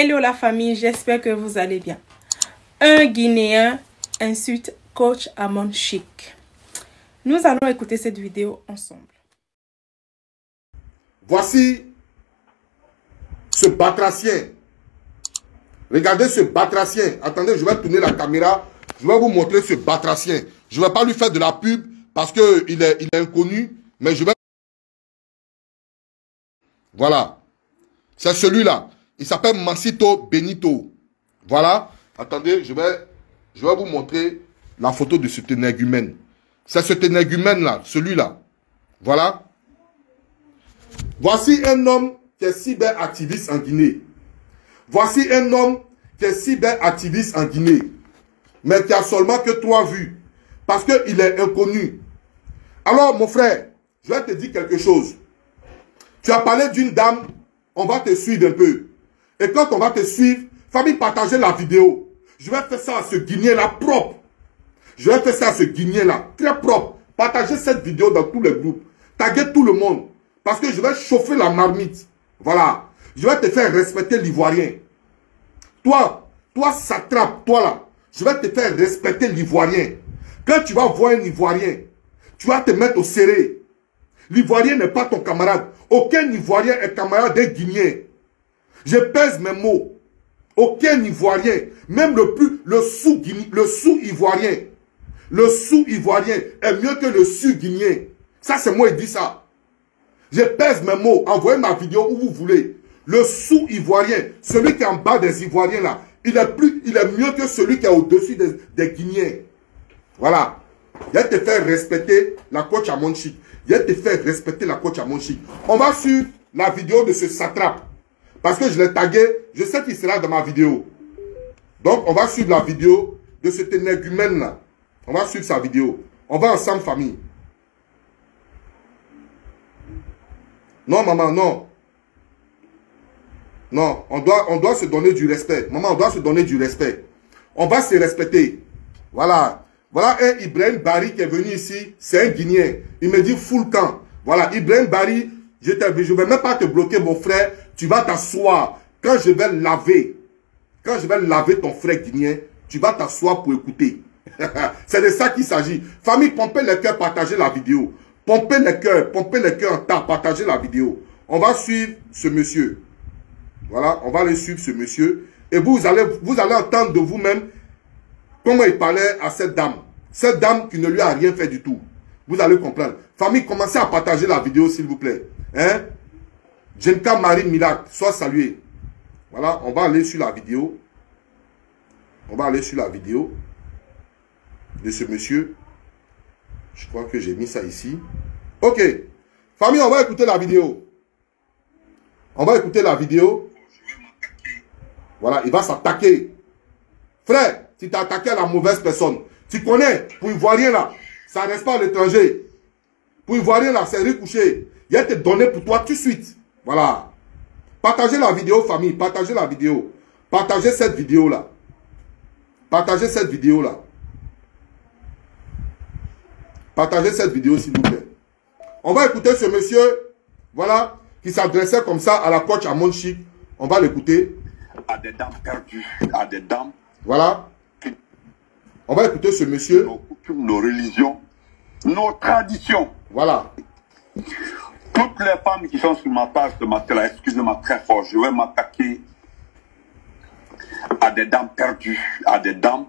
Hello la famille, j'espère que vous allez bien. Un Guinéen insulte coach Amon Chic. Nous allons écouter cette vidéo ensemble. Voici ce batracien. Regardez ce batracien. Attendez, je vais tourner la caméra. Je vais vous montrer ce batracien. Je ne vais pas lui faire de la pub parce qu'il est inconnu. Mais je vais... Voilà. C'est celui-là. Il s'appelle Mancito Benito. Voilà. Attendez, je vais vous montrer la photo de ce énergumène. C'est cet énergumène-là, celui-là. Voilà. Voici un homme qui est cyberactiviste en Guinée. Voici un homme qui est cyberactiviste en Guinée. Mais qui a seulement que 3 vues. Parce qu'il est inconnu. Alors, mon frère, je vais te dire quelque chose. Tu as parlé d'une dame, on va te suivre un peu. Et quand on va te suivre, famille, partagez la vidéo. Je vais faire ça à ce Guinéen-là propre. Je vais faire ça à ce Guinéen-là, très propre. Partagez cette vidéo dans tous les groupes. Taguez tout le monde. Parce que je vais chauffer la marmite. Voilà. Je vais te faire respecter l'Ivoirien. Toi satrape, toi là. Je vais te faire respecter l'Ivoirien. Quand tu vas voir un Ivoirien, tu vas te mettre au serré. L'Ivoirien n'est pas ton camarade. Aucun Ivoirien est camarade d'un Guinéen. Je pèse mes mots. Aucun Ivoirien, même le sous-Ivoirien. Le sous-Ivoirien est mieux que le sud-Guinéen. Ça, c'est moi qui dis ça. Je pèse mes mots. Envoyez ma vidéo où vous voulez. Le sous-Ivoirien, celui qui est en bas des Ivoiriens là, il est mieux que celui qui est au-dessus des Guinéens. Voilà. Je vais te faire respecter la coach Amon Chic. Je vais te faire respecter la coach Amon Chic. On va suivre la vidéo de ce satrape. Parce que je l'ai tagué, je sais qu'il sera dans ma vidéo. Donc, on va suivre la vidéo de cet énergumène là. On va suivre sa vidéo. On va ensemble, famille. Non, maman, non. Non, on doit se donner du respect. Maman, on doit se donner du respect. On va se respecter. Voilà. Voilà un Ibrahim Bari qui est venu ici. C'est un Guinéen. Il me dit full camp. Voilà, Ibrahim Bari, je ne vais même pas te bloquer, mon frère. Tu vas t'asseoir. Quand je vais laver ton frère guinéen, tu vas t'asseoir pour écouter. C'est de ça qu'il s'agit. Famille, pompez les cœurs, partagez la vidéo. Pompez les cœurs en tas, partagez la vidéo. On va suivre ce monsieur. Voilà, on va aller suivre ce monsieur. Et vous allez entendre de vous-même comment il parlait à cette dame. Cette dame qui ne lui a rien fait du tout. Vous allez comprendre. Famille, commencez à partager la vidéo, s'il vous plaît. Hein? Jenka Marie Milat, sois salué. Voilà, on va aller sur la vidéo. On va aller sur la vidéo de ce monsieur. Je crois que j'ai mis ça ici. Ok. Famille, on va écouter la vidéo. On va écouter la vidéo. Voilà, il va s'attaquer. Frère, tu t'as attaqué à la mauvaise personne. Tu connais, pour Ivoirien là, ça ne reste pas à l'étranger. Pour Ivoirien là, c'est recouché. Il va te donner pour toi tout de suite. Voilà. Partagez la vidéo, famille. Partagez la vidéo. Partagez cette vidéo là. Partagez cette vidéo là. Partagez cette vidéo, s'il vous plaît. On va écouter ce monsieur, voilà, qui s'adressait comme ça à la coach Amon Chic. On va l'écouter. À des dames perdues, à des dames. Voilà. On va écouter ce monsieur. Nos coutumes, nos religions, nos traditions. Voilà. Toutes les femmes qui sont sur ma page ce matin-là, excusez-moi très fort, je vais m'attaquer à des dames perdues, à des dames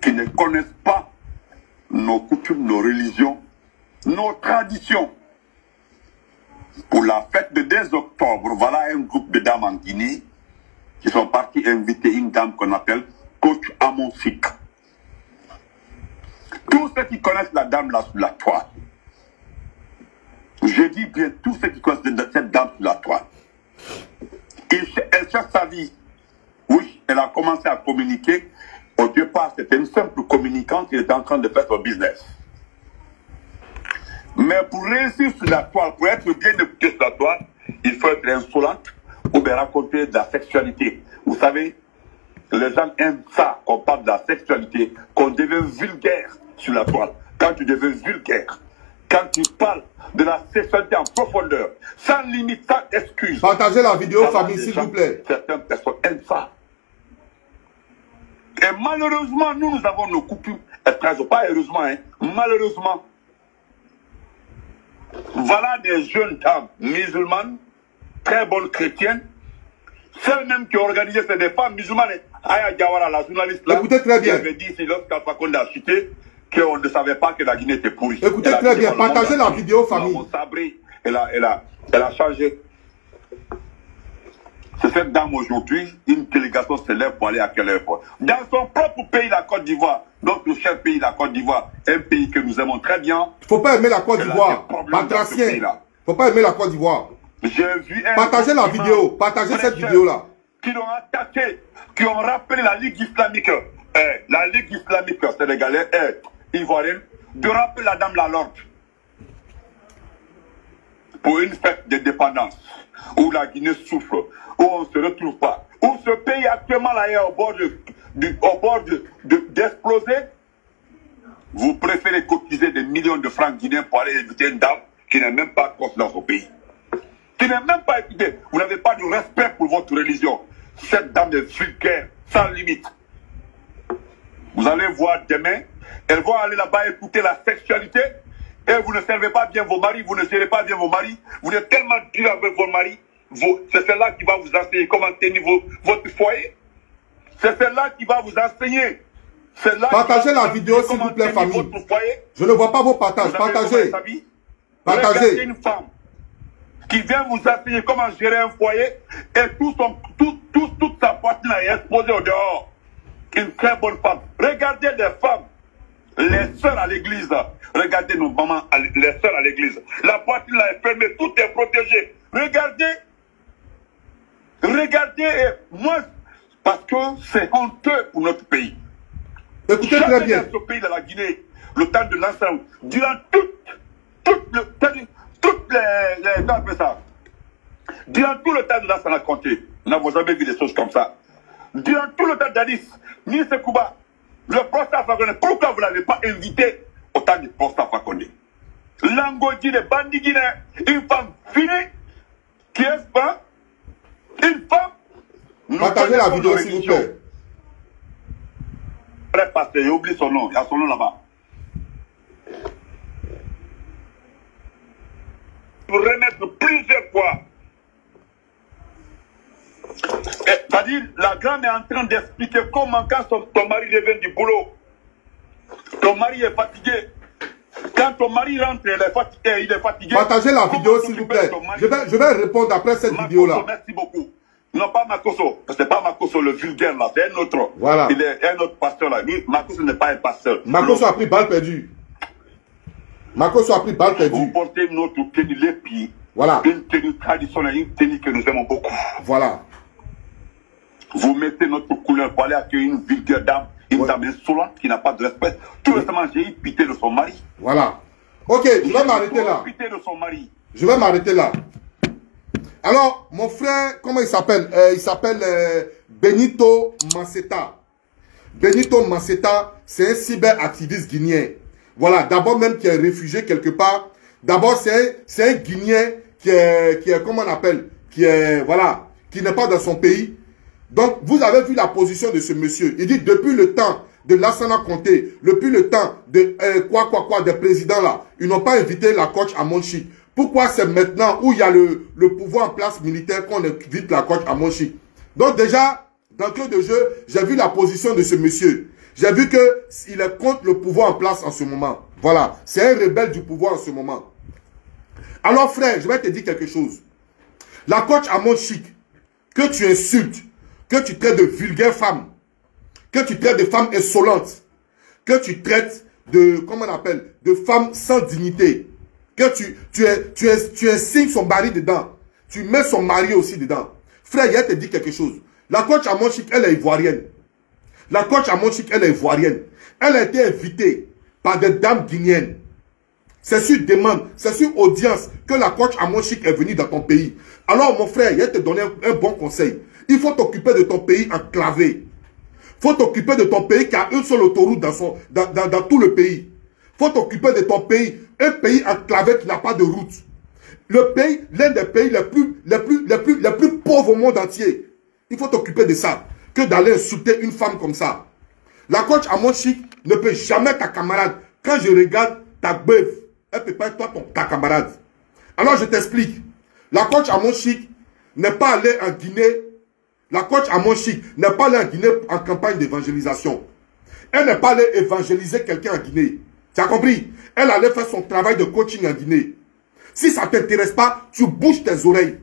qui ne connaissent pas nos coutumes, nos religions, nos traditions. Pour la fête de 2 octobre, voilà un groupe de dames en Guinée qui sont partis inviter une dame qu'on appelle coach Amon Chic. Tous ceux qui connaissent la dame là sur la toile, je dis bien tous ceux qui connaissent cette dame sur la toile, elle cherche sa vie. Oui, elle a commencé à communiquer. Au départ, c'était une simple communicante qui était en train de faire son business. Mais pour réussir sur la toile, pour être bien écouté sur la toile, il faut être insolente ou bien raconter de la sexualité. Vous savez, les gens aiment ça, qu'on parle de la sexualité, qu'on devient vulgaire sur la toile. Quand tu deviens vulgaire, quand tu parles de la sexualité en profondeur, sans limite, sans excuse. Partagez la vidéo, famille, s'il vous plaît. Certaines personnes aiment ça. Et malheureusement, nous avons nos coutumes. Pas heureusement, hein, malheureusement. Voilà des jeunes dames musulmanes, très bonnes chrétiennes. Celles-mêmes qui ont organisé, c'est des femmes musulmanes. Aya Diawara, la journaliste là, écoutez très bien. qui avait dit, lorsqu'Alpha Condé a cité, qu'on ne savait pas que la Guinée était pourrie. Écoutez très bien, partagez la vidéo, famille. Elle a changé. C'est cette dame aujourd'hui, une délégation se lève pour aller à quelle heure? Dans son propre pays, la Côte d'Ivoire, notre cher pays, la Côte d'Ivoire, un pays que nous aimons très bien. Il ne faut pas aimer la Côte d'Ivoire, Patracien. Il ne faut pas aimer la Côte d'Ivoire. Partagez la vidéo, partagez cette vidéo-là. Qui l'ont attaqué, qui ont rappelé la Ligue islamique, la Ligue islamique sénégalaise, ivoirienne, de rappeler la dame Lalorde pour une fête de dépendance où la Guinée souffre, où on ne se retrouve pas, où ce pays actuellement là est au bord d'exploser. Vous préférez cotiser des millions de francs guinéens pour aller éviter une dame qui n'est même pas contre dans son pays, qui n'est même pas écoutée. Vous n'avez pas de respect pour votre religion. Cette dame est vulgaire, sans limite. Vous allez voir demain, elles vont aller là-bas écouter la sexualité et vous ne servez pas bien vos maris, vous ne gérez pas bien vos maris, vous êtes tellement dur avec vos maris, c'est celle-là qui va vous enseigner comment tenir votre foyer. C'est celle-là qui va vous enseigner. Partagez la vidéo, s'il vous plaît, famille. Je ne vois pas vos partages. Partagez. Partagez. Une femme qui vient vous enseigner comment gérer un foyer et toute sa poitrine est exposée au dehors. Une très bonne femme. Regardez des femmes, les sœurs à l'église. Regardez nos mamans, les sœurs à l'église. La poitrine là est fermée, tout est protégé. Regardez. Regardez, moi, parce que c'est honteux pour notre pays. Écoutez très bien. Dans ce pays de la Guinée, le temps de l'ensemble, durant durant tout le temps de l'ensemble compté, nous n'avons jamais vu des choses comme ça. Durant tout le temps d'Addis, ni Sekouba, le prophète Alpha Condé, pourquoi vous ne l'avez pas invité au temps du prophète Alpha Condé? L'Angodji, les bandits guinéens, une femme finie, qui est femme, une femme. Partagez la vidéo, s'il vous plaît. J'ai oublié son nom, il y a son nom là-bas. Pour remettre plusieurs fois. C'est-à-dire, la grande est en train d'expliquer comment quand ton mari revient du boulot, ton mari est fatigué. Quand ton mari rentre, il est fatigué. Partagez la vidéo, s'il vous plaît. Je vais répondre après cette vidéo-là. Merci beaucoup. Non, pas Makoso. Ce n'est pas Makoso le vulgaire là, c'est un autre. Voilà. Il est un autre pasteur là. Lui, Makoso n'est pas un pasteur. Makoso a pris balle perdue. Makoso a pris balle perdue. Vous portez notre tenue lépi. Voilà. Une tenue traditionnelle, une tenue que nous aimons beaucoup. Voilà. Vous mettez notre couleur pour aller accueillir une vulgaire dame, une dame insolente qui n'a pas de respect. Tout récemment, j'ai eu pitié de son mari. Voilà. Ok, je vais m'arrêter là. Pitié de son mari. Je vais m'arrêter là. Alors, mon frère, comment il s'appelle? Il s'appelle Benito Manceta. Benito Manceta, c'est un cyberactiviste guinéen. Voilà, d'abord même qui est réfugié quelque part. D'abord, c'est un Guinéen qui est, comment on appelle? Qui est, voilà, qui n'est pas dans son pays. Donc, vous avez vu la position de ce monsieur. Il dit, depuis le temps de Lassana Conté, depuis le temps de des présidents là, ils n'ont pas invité la coach à Monchi. Pourquoi c'est maintenant où il y a le pouvoir en place militaire qu'on invite la coach à Monchi? Donc déjà, d'entrée de jeu, j'ai vu la position de ce monsieur. J'ai vu qu'il est contre le pouvoir en place en ce moment. Voilà, c'est un rebelle du pouvoir en ce moment. Alors frère, je vais te dire quelque chose. La coach à Monchi, que tu insultes, que tu traites de vulgaire femme, que tu traites de femmes insolentes, que tu traites de, comment on appelle, de femmes sans dignité, que tu insignes son mari dedans, tu mets son mari aussi dedans. Frère, il te dit quelque chose. La coach à Monchique, elle est ivoirienne. La coach à Monchique, elle est ivoirienne. Elle a été invitée par des dames guinéennes. C'est sur demande, c'est sur audience que la coach à Monchique est venue dans ton pays. Alors mon frère, il te donner un bon conseil. Il faut t'occuper de ton pays enclavé. Il faut t'occuper de ton pays qui a une seule autoroute dans tout le pays. faut t'occuper de ton pays. Un pays enclavé qui n'a pas de route. Le pays, l'un des pays les plus pauvres au monde entier. Il faut t'occuper de ça. Que d'aller insulter une femme comme ça. La coach Amon Chic ne peut jamais ta camarade. Quand je regarde ta beuve, elle peut pas être toi ta camarade. Alors je t'explique. La coach Amon Chic n'est pas allée en Guinée. La coach Amon Chic n'est pas allée en Guinée en campagne d'évangélisation. Elle n'est pas allée évangéliser quelqu'un en Guinée. Tu as compris? Elle allait faire son travail de coaching en Guinée. Si ça ne t'intéresse pas, tu bouges tes oreilles.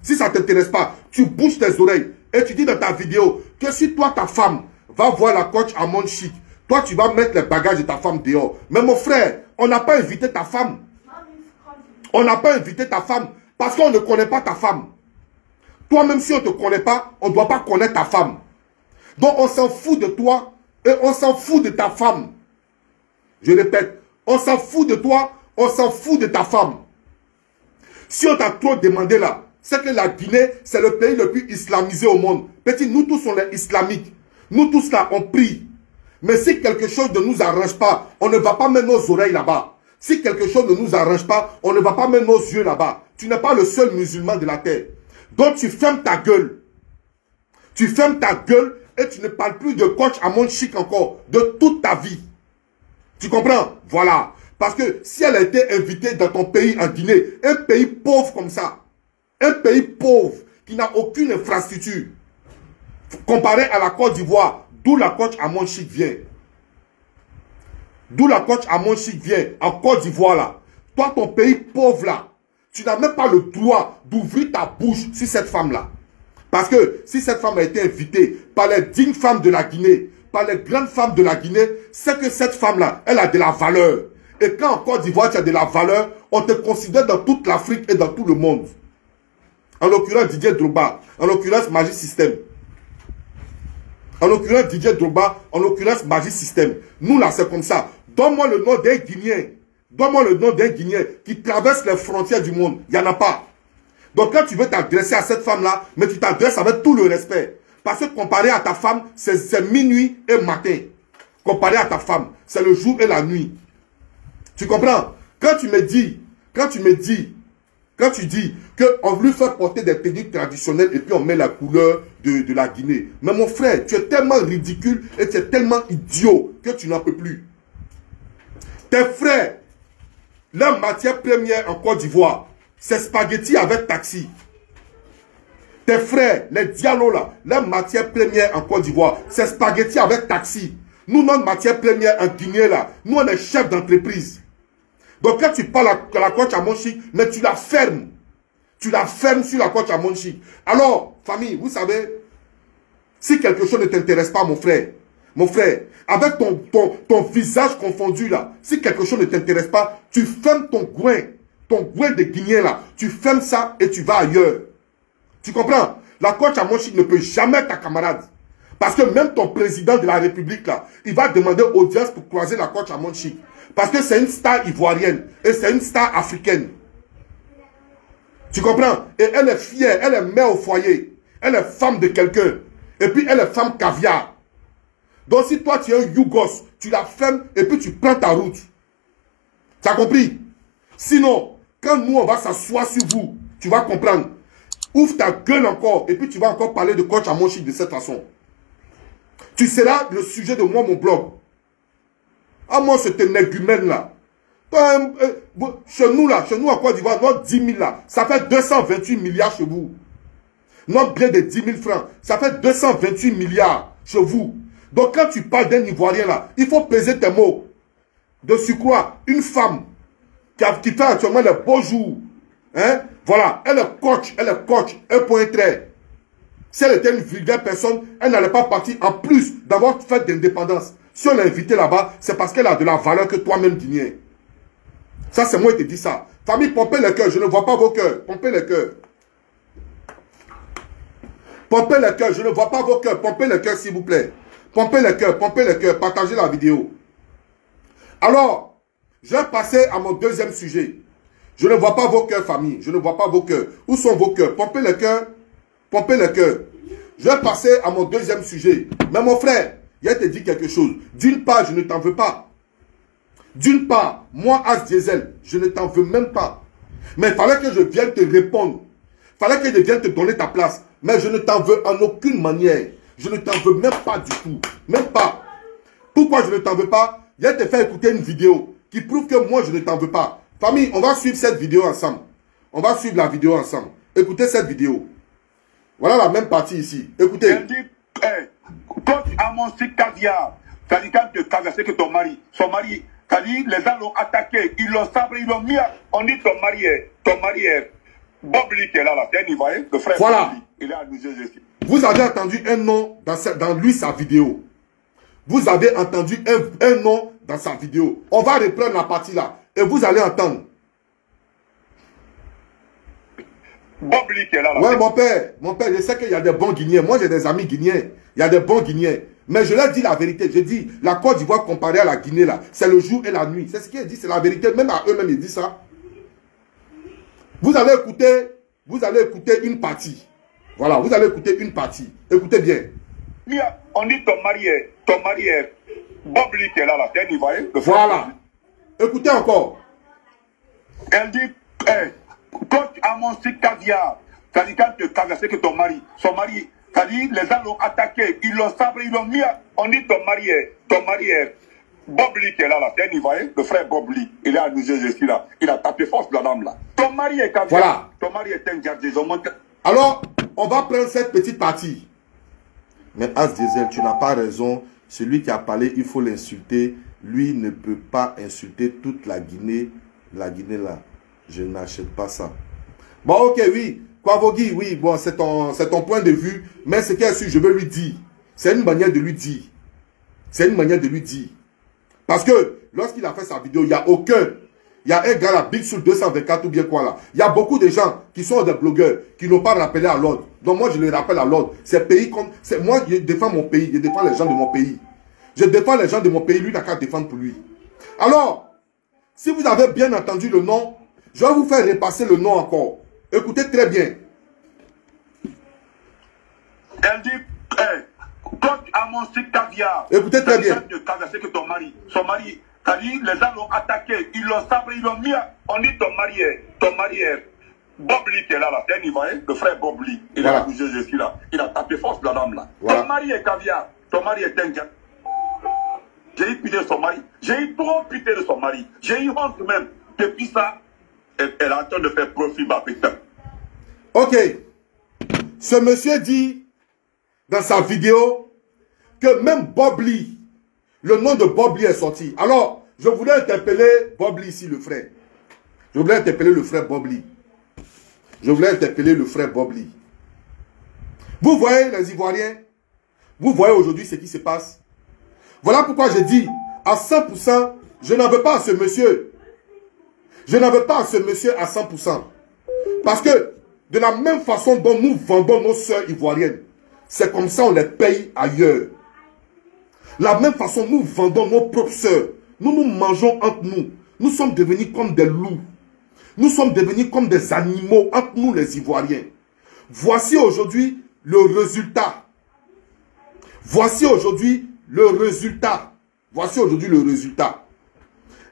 Si ça ne t'intéresse pas, tu bouges tes oreilles. Et tu dis dans ta vidéo que si toi, ta femme, va voir la coach Amon Chic, toi, tu vas mettre les bagages de ta femme dehors. Mais mon frère, on n'a pas invité ta femme. On n'a pas invité ta femme parce qu'on ne connaît pas ta femme. Toi, même si on ne te connaît pas, on ne doit pas connaître ta femme. Donc, on s'en fout de toi et on s'en fout de ta femme. Je répète, on s'en fout de toi, on s'en fout de ta femme. Si on t'a trop demandé là, c'est que la Guinée, c'est le pays le plus islamisé au monde. Petit, nous tous, on est islamiques. Nous tous là, on prie. Mais si quelque chose ne nous arrange pas, on ne va pas mettre nos oreilles là-bas. Si quelque chose ne nous arrange pas, on ne va pas mettre nos yeux là-bas. Tu n'es pas le seul musulman de la terre. Donc tu fermes ta gueule. Tu fermes ta gueule et tu ne parles plus de coach Amon Chic encore, de toute ta vie. Tu comprends? Voilà. Parce que si elle a été invitée dans ton pays en Guinée, un pays pauvre comme ça, un pays pauvre qui n'a aucune infrastructure, comparé à la Côte d'Ivoire, d'où la coach Amon Chic vient. D'où la coach Amon Chic vient, en Côte d'Ivoire là. Toi, ton pays pauvre là, tu n'as même pas le droit d'ouvrir ta bouche sur cette femme-là. Parce que si cette femme a été invitée par les dignes femmes de la Guinée, par les grandes femmes de la Guinée, c'est que cette femme-là, elle a de la valeur. Et quand en Côte d'Ivoire, tu as de la valeur, on te considère dans toute l'Afrique et dans tout le monde. En l'occurrence, Didier Drogba. En l'occurrence, Magic System. En l'occurrence, Didier Drogba. En l'occurrence, Magic System. Nous, là, c'est comme ça. Donne-moi le nom d'un Guinéen. Donne-moi le nom d'un Guinéen qui traverse les frontières du monde. Il n'y en a pas. Donc, quand tu veux t'adresser à cette femme-là, mais tu t'adresses avec tout le respect. Parce que comparé à ta femme, c'est minuit et matin. Comparé à ta femme, c'est le jour et la nuit. Tu comprends? Quand tu dis qu'on lui fait porter des tenues traditionnelles et puis on met la couleur de la Guinée. Mais mon frère, tu es tellement ridicule et tu es tellement idiot que tu n'en peux plus. Tes frères, leur matière première en Côte d'Ivoire, c'est spaghetti avec taxi. Tes frères, les dialogues là, leur matière première en Côte d'Ivoire, c'est spaghetti avec taxi. Nous, notre matière première en Guinée là, nous on est chefs d'entreprise. Donc quand tu parles à la coach Amon Chic, mais tu la fermes. Tu la fermes sur la coach Amon Chic. Alors, famille, vous savez, si quelque chose ne t'intéresse pas, mon frère, avec ton visage confondu là, si quelque chose ne t'intéresse pas, tu fermes ton coin de Guinéen là, tu fermes ça et tu vas ailleurs. Tu comprends? La coach Amon Chic ne peut jamais être ta camarade. Parce que même ton président de la République là, il va demander audience pour croiser la coach Amon Chic. Parce que c'est une star ivoirienne et c'est une star africaine. Tu comprends? Et elle est fière, elle est mère au foyer. Elle est femme de quelqu'un. Et puis elle est femme caviar. Donc si toi tu es un Yougos, tu la fermes et puis tu prends ta route. Tu as compris? Sinon, quand nous on va s'asseoir sur vous, tu vas comprendre. Ouvre ta gueule encore et puis tu vas encore parler de coach Amon Chic de cette façon. Tu seras le sujet de mon blog. Ah, moi, c'est un égumène là. Chez nous là, chez nous en Côte d'Ivoire, notre 10 000 là, ça fait 228 milliards chez vous. Notre bien de 10 000 francs, ça fait 228 milliards chez vous. Donc quand tu parles d'un Ivoirien là, il faut peser tes mots. De surcroît, une femme qui fait actuellement les beaux jours, hein, voilà, elle est coach, un point trait. Si elle était une vulgaire personne, elle n'allait pas partir en plus d'avoir fait d'indépendance. Si on l'a invitée là-bas, c'est parce qu'elle a de la valeur que toi-même, Guinéen. Ça, c'est moi qui te dis ça. Famille, pompez le cœur. Je ne vois pas vos cœurs. Pompez le cœur. Pompez le cœur. Je ne vois pas vos cœurs. Pompez le cœur, s'il vous plaît. Pompez le cœur. Pompez le cœur. Partagez la vidéo. Alors, je vais passer à mon deuxième sujet. Je ne vois pas vos cœurs, famille. Je ne vois pas vos cœurs. Où sont vos cœurs? Pompez le cœur. Pompez le cœur. Je vais passer à mon deuxième sujet. Mais mon frère, il te dit quelque chose. D'une part, je ne t'en veux pas. D'une part, moi, As Diesel, je ne t'en veux même pas. Mais il fallait que je vienne te répondre. Il fallait que je vienne te donner ta place. Mais je ne t'en veux en aucune manière. Je ne t'en veux même pas du tout. Même pas. Pourquoi je ne t'en veux pas? Je vais te faire écouter une vidéo qui prouve que moi, je ne t'en veux pas. Famille, on va suivre cette vidéo ensemble. On va suivre la vidéo ensemble. Écoutez cette vidéo. Voilà la même partie ici. Écoutez. Elle dit, hey, quand tu as mon stick caviar, t'as dit quand tu cagassé que son mari, t'as dit, les gens l'ont attaqué, ils l'ont sabré, ils l'ont mis, on dit ton mari est Bob Lee qui est là, c'est un Ivoirien, le frère voilà. Bob Lee, il est à New Jersey. Vous avez entendu un nom dans lui, sa vidéo. Vous avez entendu un nom dans sa vidéo. On va reprendre la partie là. Et vous allez entendre. Bob Lee qui est là. Ouais, mon père, je sais qu'il y a des bons Guinéens. Moi, j'ai des amis Guinéens. Il y a des bons Guinéens. Mais je leur dis la vérité. Je dis, la Côte d'Ivoire comparée à la Guinée, là, c'est le jour et la nuit. C'est ce qu'il dit, c'est la vérité. Même à eux-mêmes, ils disent ça. Vous allez écouter une partie. Voilà, vous allez écouter une partie. Écoutez bien. On dit ton mari est Bob Lee qui est là, c'est un Ivoirien. Voilà. Écoutez encore. Elle dit, hey, quand tu as mon stick caviar, t'as dit quand tu cagassé que son mari, t'as dit les gens l'ont attaqué, ils l'ont sabré, ils l'ont mis, on dit ton mari est Bob Lee qui est là, c'est un Ivoirien, le frère Bob Lee, il est à New Jersey là, il a tapé force la dame là. Ton mari est caviar, voilà. Ton mari est un gardien. Alors, on va prendre cette petite partie. Mais As Diesel, tu n'as pas raison. Celui qui a parlé, il faut l'insulter. Lui ne peut pas insulter toute la Guinée. La Guinée là, je n'achète pas ça. Bon, ok, oui. Kwavogui, oui, bon, c'est ton point de vue. Mais ce qu'il y a su, je veux lui dire. C'est une manière de lui dire. C'est une manière de lui dire. Parce que lorsqu'il a fait sa vidéo, il n'y a aucun. Il y a un gars là, Big Soul 224 ou bien quoi là. Il y a beaucoup de gens qui sont des blogueurs qui n'ont pas rappelé à l'ordre. Donc moi, je le rappelle à l'ordre. C'est pays comme... Moi, je défends mon pays. Je défends les gens de mon pays. Je défends les gens de mon pays. Lui, il n'a qu'à défendre pour lui. Alors, si vous avez bien entendu le nom, je vais vous faire repasser le nom encore. Écoutez très bien. Elle dit, hey, quand tu as mon stick caviar. Écoutez très bien. C'est que son mari, t'as dit, les gens l'ont attaqué, ils l'ont sabré, ils l'ont mis, on dit ton mari est Bob Lee qui est là, c'est un Ivoirien, le frère Bob Lee, il voilà. Est à New Jersey là, il a tapé force la dame là. Voilà. Ton mari est caviar, ton mari est indien. J'ai eu pitié de son mari, j'ai eu trop pitié de son mari, j'ai eu honte même. Depuis ça, elle est en train de faire profit, ma putain. Ok. Ce monsieur dit dans sa vidéo que même Bob Lee, le nom de Bob Lee est sorti. Alors, je voulais interpeller Bob Lee ici, le frère. Je voulais interpeller le frère Bob Lee. Je voulais interpeller le frère Bob Lee. Vous voyez les Ivoiriens? Vous voyez aujourd'hui ce qui se passe? Voilà pourquoi je dis à 100%, je n'en veux pas à ce monsieur. Je n'en veux pas à ce monsieur à 100%. Parce que de la même façon dont nous vendons nos sœurs ivoiriennes, c'est comme ça on les paye ailleurs. La même façon, nous vendons nos propres sœurs. Nous nous mangeons entre nous. Nous sommes devenus comme des loups. Nous sommes devenus comme des animaux entre nous les Ivoiriens. Voici aujourd'hui le résultat. Voici aujourd'hui le résultat. Voici aujourd'hui le résultat.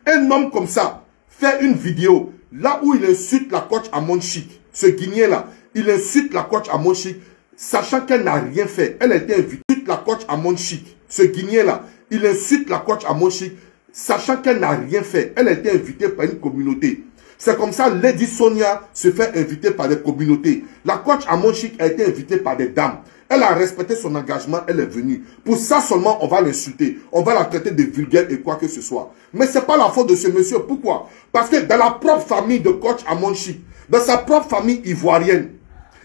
Un homme comme ça fait une vidéo là où il insulte la coach Amon Chic. Ce Guinéen là, il insulte la coach Amon Chic, sachant qu'elle n'a rien fait. Elle a été invitée la coach Amon Chic. Ce Guinéen là, il insulte la coach Amon Chic, sachant qu'elle n'a rien fait. Elle a été invitée par une communauté. C'est comme ça, Lady Sonia se fait inviter par des communautés. La coach Amon Chic a été invitée par des dames. Elle a respecté son engagement, elle est venue. Pour ça seulement, on va l'insulter. On va la traiter de vulgaire et quoi que ce soit. Mais ce n'est pas la faute de ce monsieur. Pourquoi? Parce que dans la propre famille de coach Amon Chic, dans sa propre famille ivoirienne,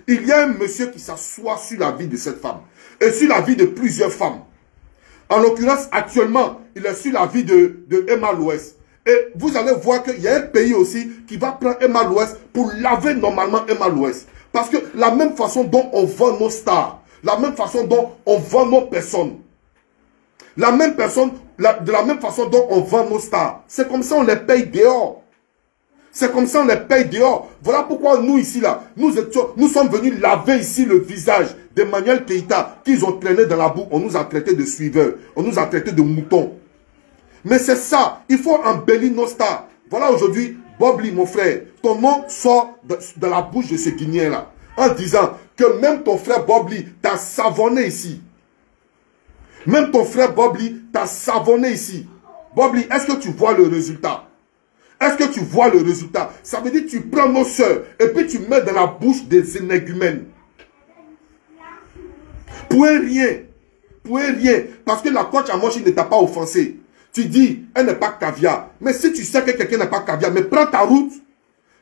il y a un monsieur qui s'assoit sur la vie de cette femme. Et sur la vie de plusieurs femmes. En l'occurrence, actuellement, il est sur la vie de Emma Louest. Et vous allez voir qu'il y a un pays aussi qui va prendre Emma Louest pour laver normalement Emma Louest. Parce que la même façon dont on vend nos stars, la même façon dont on vend nos personnes, de la même façon dont on vend nos stars, c'est comme ça on les paye dehors. C'est comme ça on les paye dehors. Voilà pourquoi nous ici, là, nous sommes venus laver ici le visage d'Emmanuel Keïta qu'ils ont traîné dans la boue. On nous a traités de suiveurs. On nous a traités de moutons. Mais c'est ça, il faut embellir nos stars. Voilà aujourd'hui, Bobli, mon frère, ton nom sort de la bouche de ce Guinéen-là, en disant que même ton frère Bobli t'a savonné ici. Même ton frère Bobli t'a savonné ici. Bobli, est-ce que tu vois le résultat? Est-ce que tu vois le résultat? Ça veut dire que tu prends nos soeurs et puis tu mets dans la bouche des énergumènes. Pour rien. Pour rien. Parce que la coach à Monchi ne t'a pas offensé. Tu dis, elle n'est pas caviar. Mais si tu sais que quelqu'un n'est pas caviar, mais prends ta route.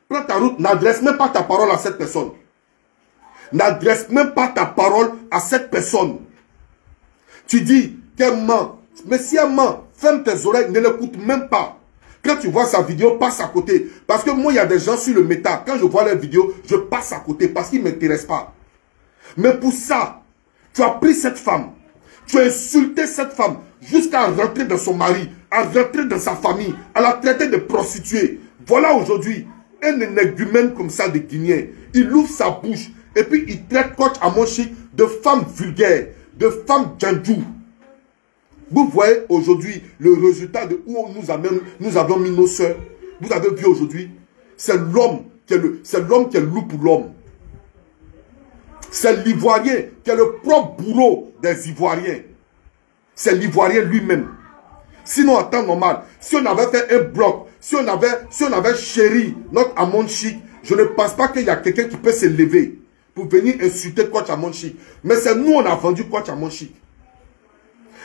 Prends ta route, n'adresse même pas ta parole à cette personne. N'adresse même pas ta parole à cette personne. Tu dis qu'elle ment. Mais si elle ment, ferme tes oreilles, ne l'écoute même pas. Quand tu vois sa vidéo, passe à côté. Parce que moi, il y a des gens sur le méta. Quand je vois leurs vidéos, je passe à côté parce qu'ils ne m'intéressent pas. Mais pour ça, tu as pris cette femme. Tu as insulté cette femme jusqu'à rentrer dans son mari, à rentrer dans sa famille, à la traiter de prostituée. Voilà aujourd'hui un énergumène comme ça de Guinéen. Il ouvre sa bouche et puis il traite coach Amonchi de femme vulgaire, de femme djandjou. Vous voyez aujourd'hui le résultat de où nous avons mis nos soeurs. Vous avez vu aujourd'hui, c'est l'homme qui est loup pour l'homme. C'est l'Ivoirien qui est le propre bourreau des Ivoiriens. C'est l'Ivoirien lui-même. Sinon, en temps normal, si on avait fait un bloc, si on avait chéri notre Amonchi, je ne pense pas qu'il y a quelqu'un qui peut se lever pour venir insulter coach Amonchi. Mais c'est nous, on a vendu coach Amonchi.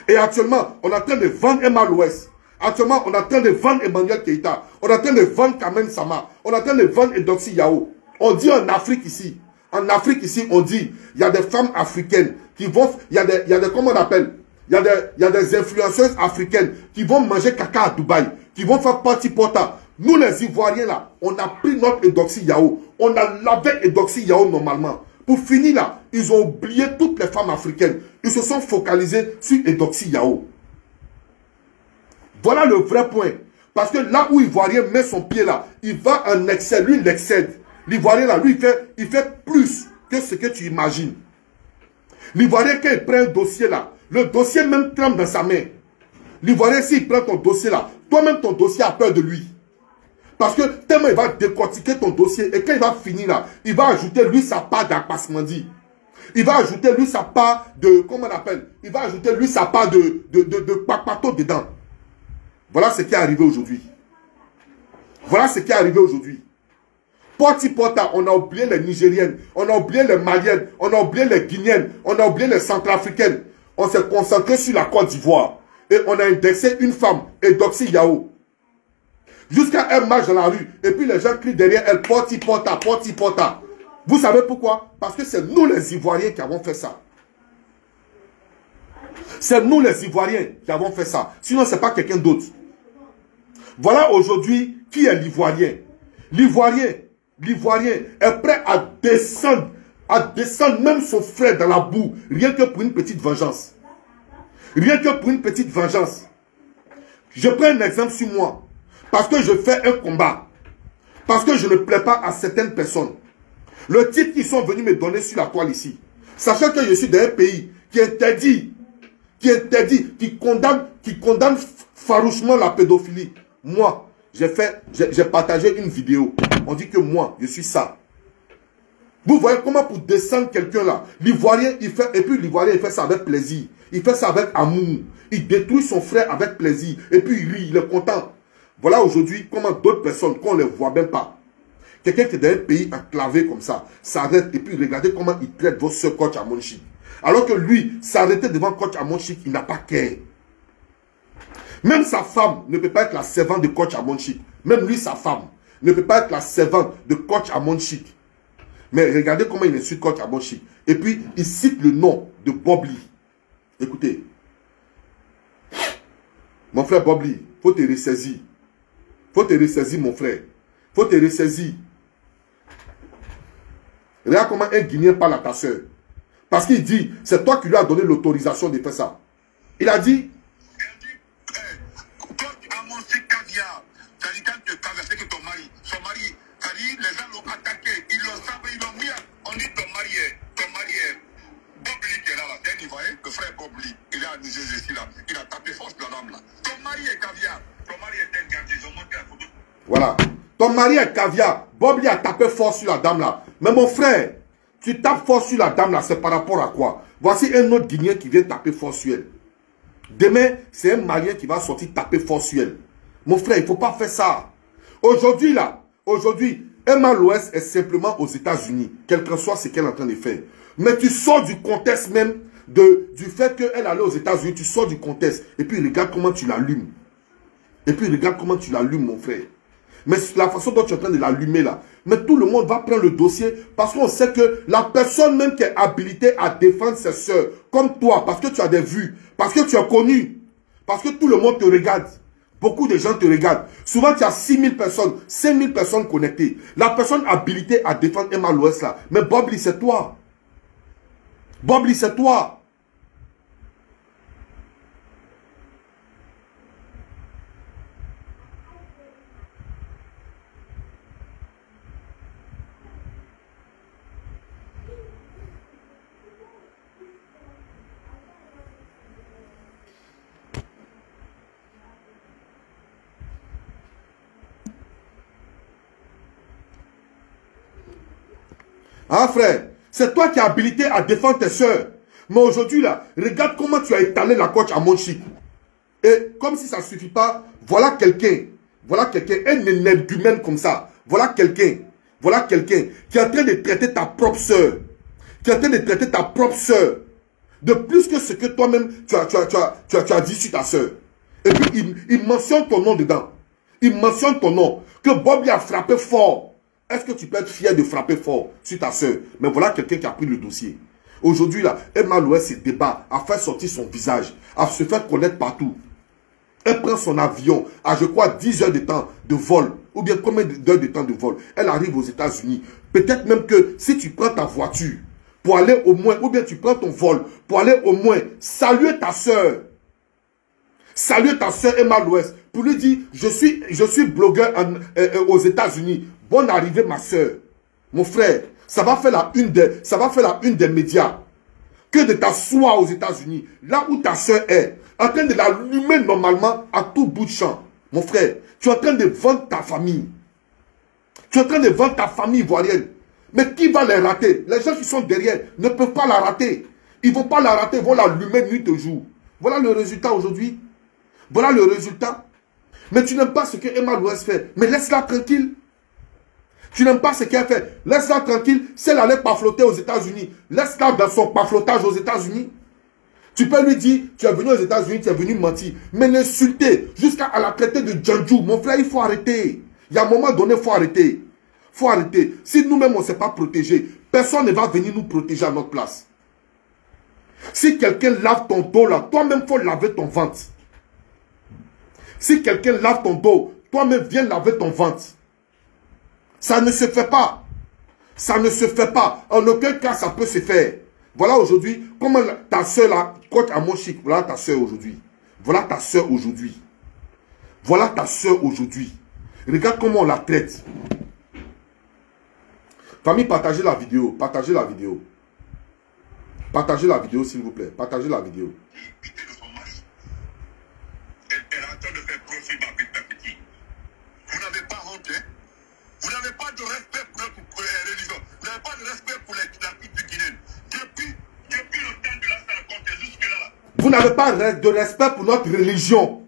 Et actuellement, on est en train de vendre Emma l'Ouest. Actuellement, on est en train de vendre Emmanuel Keïta. On est en train de vendre Kamen Sama. On est en train de vendre Edoxy Yao. On dit en Afrique ici. En Afrique ici, on dit, il y a des femmes africaines qui vont, il y a des comment on appelle, il y a des influenceuses africaines qui vont manger caca à Dubaï, qui vont faire party porta. Nous les Ivoiriens là, on a pris notre Edoxy Yao. On a lavé Edoxy Yao normalement. Pour finir là, ils ont oublié toutes les femmes africaines. Ils se sont focalisés sur Edoxy Yao. Voilà le vrai point. Parce que là où l'Ivoirien met son pied là, il va en excès, lui il excède. L'Ivoirien là, lui il fait plus que ce que tu imagines. L'Ivoirien quand il prend un dossier là, le dossier même tremble dans sa main. L'Ivoirien s'il prend ton dossier là, toi-même ton dossier a peur de lui. Parce que tellement il va décortiquer ton dossier et quand il va finir là, il va ajouter lui sa part d'Akpasmandi. Il va ajouter lui sa part de, comment on appelle, il va ajouter lui sa part de papato dedans. Voilà ce qui est arrivé aujourd'hui. Voilà ce qui est arrivé aujourd'hui. Porti porta, on a oublié les Nigériennes, on a oublié les Maliennes, on a oublié les Guinéennes, on a oublié les Centrafricaines. On s'est concentré sur la Côte d'Ivoire. Et on a indexé une femme, Edoxy Yao. Jusqu'à elle marche dans la rue. Et puis les gens crient derrière elle, porti porta, porti porta. Vous savez pourquoi? Parce que c'est nous les Ivoiriens qui avons fait ça. C'est nous les Ivoiriens qui avons fait ça. Sinon, ce n'est pas quelqu'un d'autre. Voilà aujourd'hui qui est l'Ivoirien. L'Ivoirien est prêt à descendre même son frère dans la boue, rien que pour une petite vengeance. Rien que pour une petite vengeance. Je prends un exemple sur moi. Parce que je fais un combat. Parce que je ne plais pas à certaines personnes. Le titre qu'ils sont venus me donner sur la toile ici, sachant que je suis dans un pays qui condamne farouchement la pédophilie. Moi, j'ai partagé une vidéo. On dit que moi, je suis ça. Vous voyez comment pour descendre quelqu'un là, l'Ivoirien, il fait, et puis l'Ivoirien, il fait ça avec plaisir. Il fait ça avec amour. Il détruit son frère avec plaisir. Et puis il rit, il est content. Voilà aujourd'hui comment d'autres personnes, qu'on ne les voit même pas. Quelqu'un qui est dans un pays enclavé comme ça, s'arrête et puis regardez comment il traite votre soeur coach Amonchi. Alors que lui, s'arrêter devant coach Amonchi, il n'a pas cœur. Même sa femme ne peut pas être la servante de coach Amonchi. Même lui, sa femme, ne peut pas être la servante de coach Amonchi. Mais regardez comment il insulte coach Amonchi. Et puis, il cite le nom de Bobli. Écoutez. Mon frère Bobli, il faut te ressaisir. Il faut te ressaisir, mon frère. Il faut te ressaisir. Regarde comment un Guinéen parle à ta soeur. Parce qu'il dit, c'est toi qui lui as donné l'autorisation de faire ça. Il a dit, les gens l'ont attaqué, ils l'ont savé, ils l'ont mis, on dit ton mari est Bobli qui est là, c'est un voyez, le frère Bobli, il est à Niger ici là. Il a tapé fort sur la dame là. Ton mari est caviar. Ton mari est un gardien. Ils ont monté la photo. Voilà. Ton mari est caviar. Bobli a tapé fort sur la dame là. Mais mon frère, tu tapes fort sur la dame là, c'est par rapport à quoi? Voici un autre Guinéen qui vient taper fort sur elle. Demain, c'est un Malien qui va sortir taper fort sur elle. Mon frère, il ne faut pas faire ça. Aujourd'hui là, aujourd'hui, Emma Loès est simplement aux États-Unis, quel que soit ce qu'elle est en train de faire. Mais tu sors du contexte même du fait qu'elle allait aux États-Unis, tu sors du contexte. Et puis regarde comment tu l'allumes. Et puis regarde comment tu l'allumes, mon frère. Mais la façon dont tu es en train de l'allumer là. Mais tout le monde va prendre le dossier parce qu'on sait que la personne même qui est habilitée à défendre ses soeurs, comme toi, parce que tu as des vues, parce que tu es connu, parce que tout le monde te regarde. Beaucoup de gens te regardent. Souvent, tu as 6 000 personnes, 5 000 personnes connectées. La personne habilitée à défendre Emma Loès là. Mais Bobli, c'est toi. Bobli, c'est toi. Hein, frère? C'est toi qui es habilité à défendre tes soeurs. Mais aujourd'hui, là, regarde comment tu as étalé la coach à Monchique. Et comme si ça ne suffit pas, voilà quelqu'un, un énergumène comme ça. Voilà quelqu'un qui est en train de traiter ta propre soeur. Qui est en train de traiter ta propre soeur. De plus que ce que toi-même, tu as dit sur ta soeur. Et puis, il mentionne ton nom dedans. Il mentionne ton nom. Que Bobli a frappé fort. Est-ce que tu peux être fier de frapper fort sur ta soeur? Mais voilà quelqu'un qui a pris le dossier. Aujourd'hui, là, Emma Loès se débat à faire sortir son visage, à se faire connaître partout. Elle prend son avion à, je crois, 10 heures de temps de vol. Ou bien combien d'heures de temps de vol? Elle arrive aux États-Unis. Peut-être même que si tu prends ta voiture pour aller au moins, ou bien tu prends ton vol pour aller au moins saluer ta soeur. Saluer ta soeur Emma Loès. Pour lui dire, je suis blogueur aux États-Unis. Bonne arrivée, ma soeur. Mon frère, ça va faire la une des médias. Que de t'asseoir aux États-Unis, là où ta soeur est, en train de l'allumer normalement à tout bout de champ. Mon frère, tu es en train de vendre ta famille. Tu es en train de vendre ta famille ivoirienne. Mais qui va les rater? Les gens qui sont derrière ne peuvent pas la rater. Ils ne vont pas la rater, ils vont l'allumer nuit et jour. Voilà le résultat aujourd'hui. Voilà le résultat. Mais tu n'aimes pas ce que Emma Loès fait. Mais laisse-la tranquille. Tu n'aimes pas ce qu'elle fait. Laisse-la tranquille. Si elle allait pafloter aux États-Unis, laisse-la dans son paflotage aux États-Unis. Tu peux lui dire, tu es venu aux États-Unis, tu es venu mentir. Mais l'insulter jusqu'à la traiter de Djanjou. Mon frère, il faut arrêter. Il y a un moment donné, il faut arrêter. Il faut arrêter. Si nous-mêmes, on ne s'est pas protégé, personne ne va venir nous protéger à notre place. Si quelqu'un lave ton dos là, toi-même, il faut laver ton ventre. Si quelqu'un lave ton dos, toi-même, viens laver ton ventre. Ça ne se fait pas. Ça ne se fait pas. En aucun cas, ça peut se faire. Voilà aujourd'hui, comment ta soeur là, coach à Monchique, voilà ta soeur aujourd'hui. Voilà ta soeur aujourd'hui. Voilà ta soeur aujourd'hui. Regarde comment on la traite. Famille, partagez la vidéo. Partagez la vidéo. Partagez la vidéo, s'il vous plaît. Partagez la vidéo. Elle est en train de faire profil ma petite. Vous n'avez pas honte, hein? Vous n'avez pas de respect pour notre religion. Vous n'avez pas de respect pour la culture guinéenne. Depuis le temps de la Sarkozy jusque-là. Vous n'avez pas de respect pour notre religion.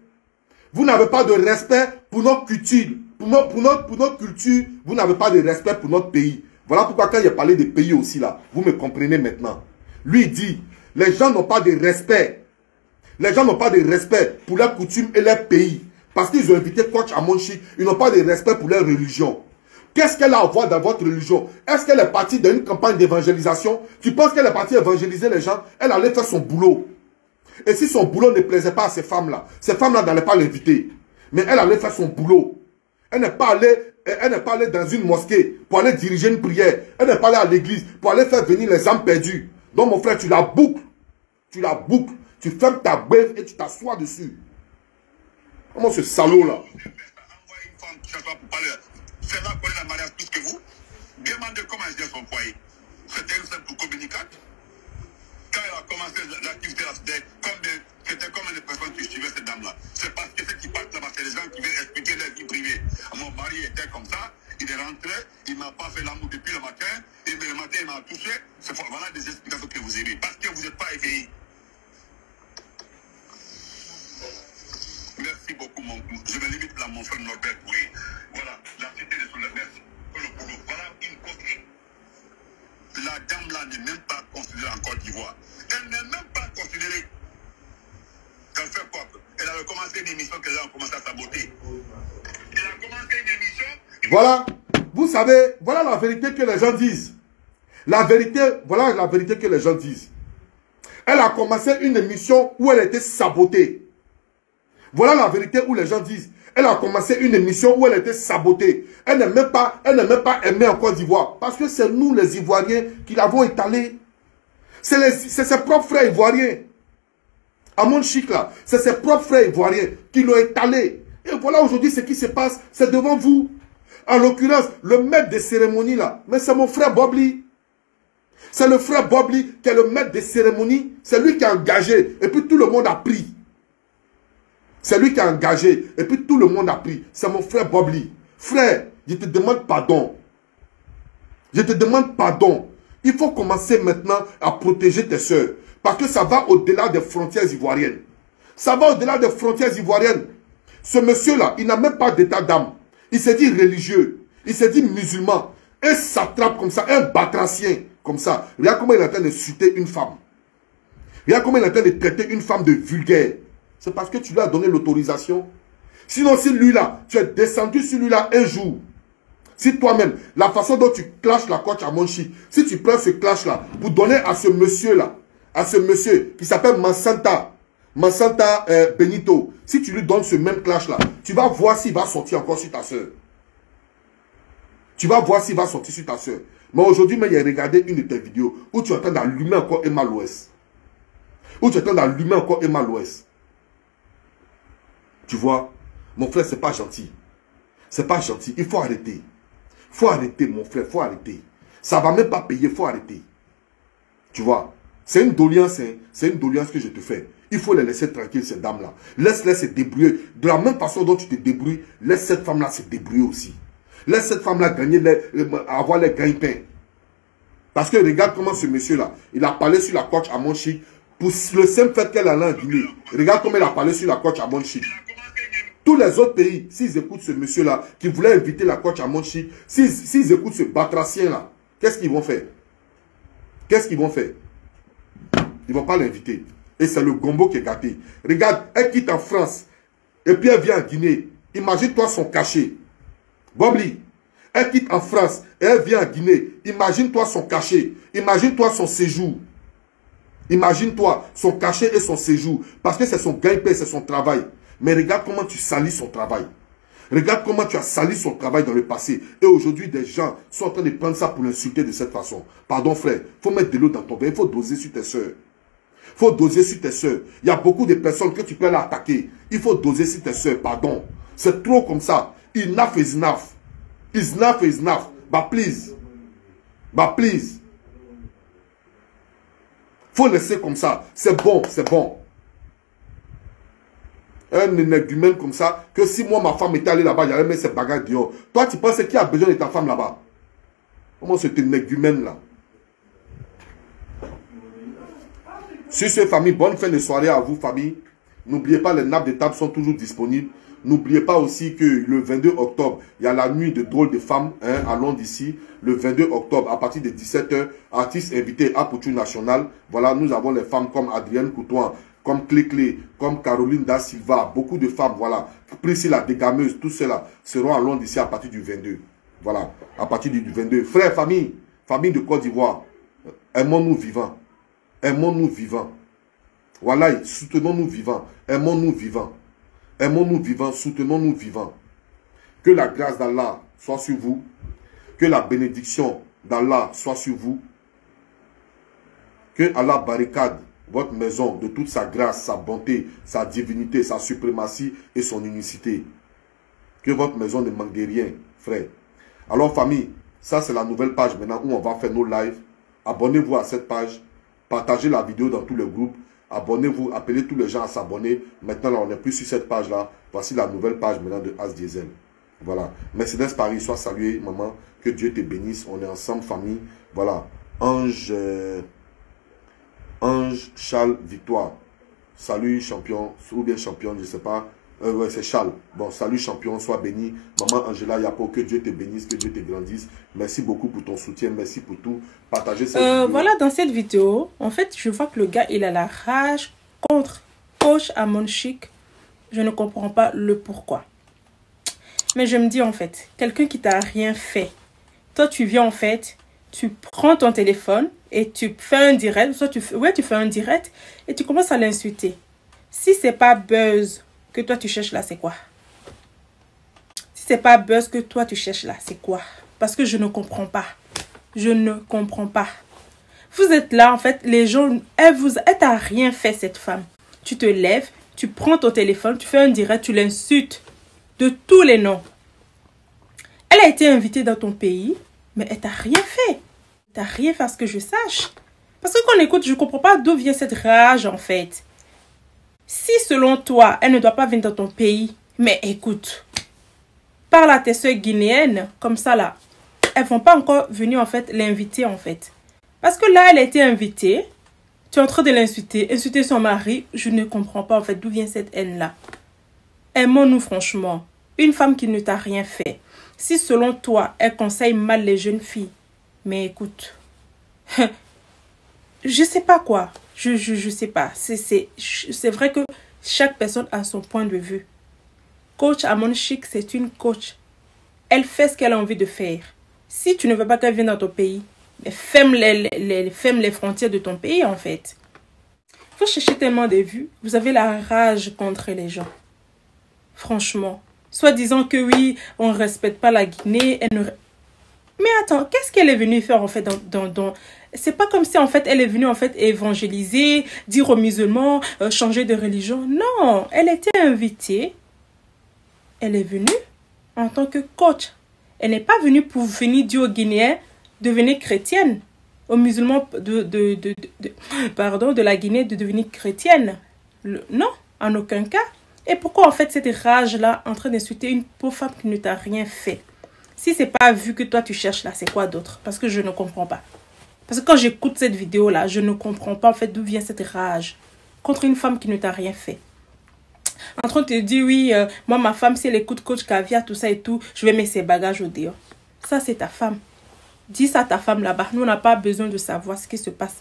Vous n'avez pas de respect pour notre culture. Pour notre culture, vous n'avez pas de respect pour notre pays. Voilà pourquoi quand il a parlé des pays aussi là, vous me comprenez maintenant. Lui il dit, les gens n'ont pas de respect. Les gens n'ont pas de respect pour leurs coutumes et leur pays. Parce qu'ils ont invité coach à Monchique, ils n'ont pas de respect pour leur religion. Qu'est-ce qu'elle a à voir dans votre religion? Est-ce qu'elle est partie dans une campagne d'évangélisation? Tu penses qu'elle est partie évangéliser les gens? Elle allait faire son boulot. Et si son boulot ne plaisait pas à ces femmes-là n'allaient pas l'inviter. Mais elle allait faire son boulot. Elle n'est pas allée dans une mosquée pour aller diriger une prière. Elle n'est pas allée à l'église pour aller faire venir les âmes perdues. Donc mon frère, tu la boucles. Tu la boucles. Tu fermes ta bouche et tu t'assois dessus. Comment ce salaud-là? C'est là qu'on est la mariage plus que vous. Demandez comment elle gère son foyer. C'est elle simple pour communiquer. quand elle a commencé l'activité, c'était comme une personne qui suivait cette dame-là. C'est parce que ceux qui partent là-bas, c'est les gens qui viennent expliquer leur vie privée. Mon mari était comme ça, il est rentré, il ne m'a pas fait l'amour depuis le matin, et le matin il m'a touché. Voilà des explications que vous avez, parce que vous n'êtes pas éveillé. Merci beaucoup, je me limite là, mon frère Norbert, oui. Voilà, la cité de Soleil, merci. Voilà une coquille. La dame là n'est même pas considérée en Côte d'Ivoire. Elle n'est même pas considérée. Elle fait quoi? Elle a commencé une émission que les gens ont commencé à saboter. Elle a commencé une émission. Voilà, vous savez, voilà la vérité que les gens disent. La vérité, voilà la vérité que les gens disent. Elle a commencé une émission où elle était sabotée. Voilà la vérité où les gens disent. Elle a commencé une émission où elle était sabotée. Elle n'est même pas aimée en Côte d'Ivoire. Parce que c'est nous les Ivoiriens qui l'avons étalée. C'est ses propres frères ivoiriens. Amon Chic là, c'est ses propres frères ivoiriens qui l'ont étalée. Et voilà aujourd'hui ce qui se passe, c'est devant vous. En l'occurrence, le maître des cérémonies là, mais c'est mon frère Bobli. C'est le frère Bobli qui est le maître des cérémonies. C'est lui qui a engagé. Et puis tout le monde a pris. C'est lui qui a engagé. Et puis tout le monde a pris. C'est mon frère Bobli. Frère, je te demande pardon. Je te demande pardon. Il faut commencer maintenant à protéger tes soeurs. Parce que ça va au-delà des frontières ivoiriennes. Ça va au-delà des frontières ivoiriennes. Ce monsieur-là, il n'a même pas d'état d'âme. Il s'est dit religieux. Il s'est dit musulman. Un satrape comme ça, un batracien comme ça. Regarde comment il est en train de chuter une femme. Regarde comment il est en train de traiter une femme de vulgaire. C'est parce que tu lui as donné l'autorisation. Sinon, si lui-là, tu es descendu sur lui-là un jour, si toi-même, la façon dont tu clashes la coach à Monchi, si tu prends ce clash-là pour donner à ce monsieur-là, à ce monsieur qui s'appelle Mansanta Benito, si tu lui donnes ce même clash-là, tu vas voir s'il va sortir encore sur ta soeur. Tu vas voir s'il va sortir sur ta soeur. Mais aujourd'hui, il a regardé une de tes vidéos où tu es en train d'allumer encore Emma Loès. Où tu es en train d'allumer encore Emma Loès. Tu vois, mon frère, c'est pas gentil. C'est pas gentil. Il faut arrêter. Il faut arrêter, mon frère. Il faut arrêter. Ça ne va même pas payer. Il faut arrêter. Tu vois, c'est une doléance. Hein? C'est une doléance que je te fais. Il faut les laisser tranquilles, ces dames-là. Laisse-les se débrouiller. De la même façon dont tu te débrouilles, laisse cette femme-là se débrouiller aussi. Laisse cette femme-là avoir les gagne-pains. Parce que regarde comment ce monsieur-là, il a parlé sur la coach à Monchi pour le simple fait qu'elle allait en Guinée. Regarde comment il a parlé sur la coach à Monchi. Tous les autres pays, s'ils écoutent ce monsieur-là, qui voulait inviter la coach à Monchi, s'ils écoutent ce batracien-là, qu'est-ce qu'ils vont faire? Qu'est-ce qu'ils vont faire? Ils ne vont pas l'inviter. Et c'est le gombo qui est gâté. Regarde, elle quitte en France, et puis elle vient en Guinée. Imagine-toi son cachet. Bobli, elle quitte en France, et elle vient en Guinée. Imagine-toi son cachet. Imagine-toi son séjour. Imagine-toi son cachet et son séjour. Parce que c'est son gagne-pain, c'est son travail. Mais regarde comment tu salis son travail. Regarde comment tu as sali son travail dans le passé. Et aujourd'hui, des gens sont en train de prendre ça pour l'insulter de cette façon. Pardon, frère. Il faut mettre de l'eau dans ton bain. Il faut doser sur tes soeurs. Il faut doser sur tes soeurs. Il y a beaucoup de personnes que tu peux aller attaquer. Il faut doser sur tes soeurs. Pardon. C'est trop comme ça. Enough is enough. Enough is enough. Bah, please. Bah, please. Faut laisser comme ça. C'est bon, c'est bon. Un énergumène comme ça, que si moi, ma femme était allée là-bas, j'allais mettre ses bagages dehors. Toi, tu penses qui a besoin de ta femme là-bas? Comment cet énergumène-là? Sur ce, famille, bonne fin de soirée à vous, famille. N'oubliez pas, les nappes de table sont toujours disponibles. N'oubliez pas aussi que le 22 octobre, il y a la nuit de drôles de femmes à Londres ici. Le 22 octobre, à partir de 17 h, artistes invités à Couture Nationale. Voilà, nous avons les femmes comme Adrienne Coutouin, comme Clé, comme Caroline Da Silva, beaucoup de femmes, voilà. Priscilla Dégameuse, tout cela seront à Londres ici à partir du 22. Voilà, à partir du 22. Frères, famille, famille de Côte d'Ivoire, aimons-nous vivants. Aimons-nous vivants. Voilà, soutenons-nous vivants. Aimons-nous vivants. Aimons-nous vivants, soutenons-nous vivants. Que la grâce d'Allah soit sur vous. Que la bénédiction d'Allah soit sur vous. Que Allah barricade votre maison de toute sa grâce, sa bonté, sa divinité, sa suprématie et son unicité. Que votre maison ne manque de rien, frère. Alors famille, ça c'est la nouvelle page maintenant où on va faire nos lives. Abonnez-vous à cette page. Partagez la vidéo dans tous les groupes. Abonnez-vous, appelez tous les gens à s'abonner. Maintenant, là, on n'est plus sur cette page-là. Voici la nouvelle page maintenant de As Diesel. Voilà. Mercedes Paris, sois salué, maman. Que Dieu te bénisse. On est ensemble, famille. Voilà. Ange Charles Victoire. Salut, champion. Ou bien champion, je ne sais pas. Ouais, c'est Charles. Bon, salut, champion. Sois béni. Maman Angela Yapo, que Dieu te bénisse, que Dieu te grandisse. Merci beaucoup pour ton soutien. Merci pour tout. Partagez cette vidéo. Voilà, dans cette vidéo, en fait, je vois que le gars, il a la rage contre Coach Amon Chic. Je ne comprends pas le pourquoi. Mais je me dis, en fait, quelqu'un qui t'a rien fait. Toi, tu viens, en fait, tu prends ton téléphone et tu fais un direct. Soit tu fais un direct et tu commences à l'insulter. Si c'est pas buzz que toi tu cherches là, c'est quoi? Si c'est pas buzz que toi tu cherches là, c'est quoi? Parce que je ne comprends pas. Je ne comprends pas. Vous êtes là, en fait, les gens, elle t'a rien fait, cette femme. Tu te lèves, tu prends ton téléphone, tu fais un direct, tu l'insultes de tous les noms. Elle a été invitée dans ton pays, mais elle t'a rien fait. Elle t'a rien fait à ce que je sache. Parce que quand on écoute, je ne comprends pas d'où vient cette rage, en fait. Si selon toi, elle ne doit pas venir dans ton pays, mais écoute, parle à tes soeurs guinéennes, comme ça là, elles ne vont pas encore venir en fait l'inviter en fait. Parce que là, elle a été invitée, tu es en train de l'insulter, insulter son mari, je ne comprends pas en fait d'où vient cette haine-là. Aimons-nous franchement, une femme qui ne t'a rien fait. Si selon toi, elle conseille mal les jeunes filles, mais écoute, je sais pas quoi. Je sais pas. C'est vrai que chaque personne a son point de vue. Coach Amon Chic, c'est une coach. Elle fait ce qu'elle a envie de faire. Si tu ne veux pas qu'elle vienne dans ton pays, ferme les frontières de ton pays, en fait. Vous cherchez tellement des vues. Vous avez la rage contre les gens. Franchement. Soit disant que oui, on ne respecte pas la Guinée. Mais attends, qu'est-ce qu'elle est venue faire, en fait, C'est pas comme si, en fait, elle est venue, en fait, évangéliser, dire aux musulmans, changer de religion. Non, elle était invitée. Elle est venue en tant que coach. Elle n'est pas venue pour venir dire aux Guinéens devenir chrétienne. Aux musulmans de la Guinée de devenir chrétienne. Non, en aucun cas. Et pourquoi, en fait, cette rage-là en train d'insulter une pauvre femme qui ne t'a rien fait? Si c'est pas vu que toi tu cherches là, c'est quoi d'autre? Parce que je ne comprends pas. Parce que quand j'écoute cette vidéo-là, je ne comprends pas en fait d'où vient cette rage contre une femme qui ne t'a rien fait. En train de te dire, oui, moi ma femme, si elle écoute Coach Caviar, tout ça et tout, je vais mettre ses bagages au dehors. Ça, c'est ta femme. Dis ça à ta femme là-bas. Nous, on n'a pas besoin de savoir ce qui se passe.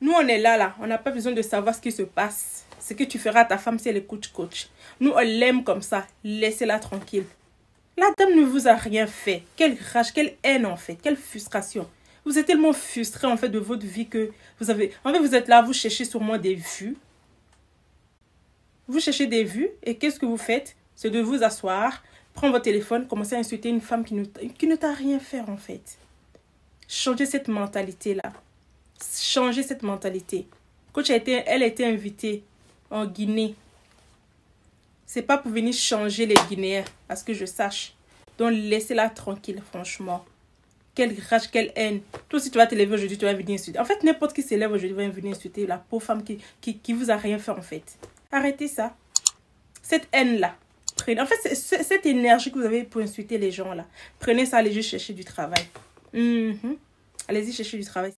Nous, on est là. On n'a pas besoin de savoir ce qui se passe. Ce que tu feras à ta femme si elle écoute Coach. Nous, on l'aime comme ça. Laissez-la tranquille. La dame ne vous a rien fait. Quelle rage, quelle haine en fait, quelle frustration. Vous êtes tellement frustré en fait de votre vie que vous avez... En fait, vous êtes là, vous cherchez sûrement des vues. Vous cherchez des vues et qu'est-ce que vous faites? C'est de vous asseoir, prendre votre téléphone, commencer à insulter une femme qui ne t'a rien fait en fait. Changez cette mentalité-là. Changez cette mentalité. Coach elle a été invitée en Guinée. C'est pas pour venir changer les Guinéens, à ce que je sache. Donc, laissez-la tranquille, franchement. Quelle rage, quelle haine. Toi, si tu vas te lever aujourd'hui, tu vas venir insulter. En fait, n'importe qui se lève aujourd'hui va venir insulter la pauvre femme qui vous a rien fait, en fait. Arrêtez ça. Cette haine-là. En fait, cette énergie que vous avez pour insulter les gens, là. Prenez ça, allez juste chercher du travail. Allez-y chercher du travail.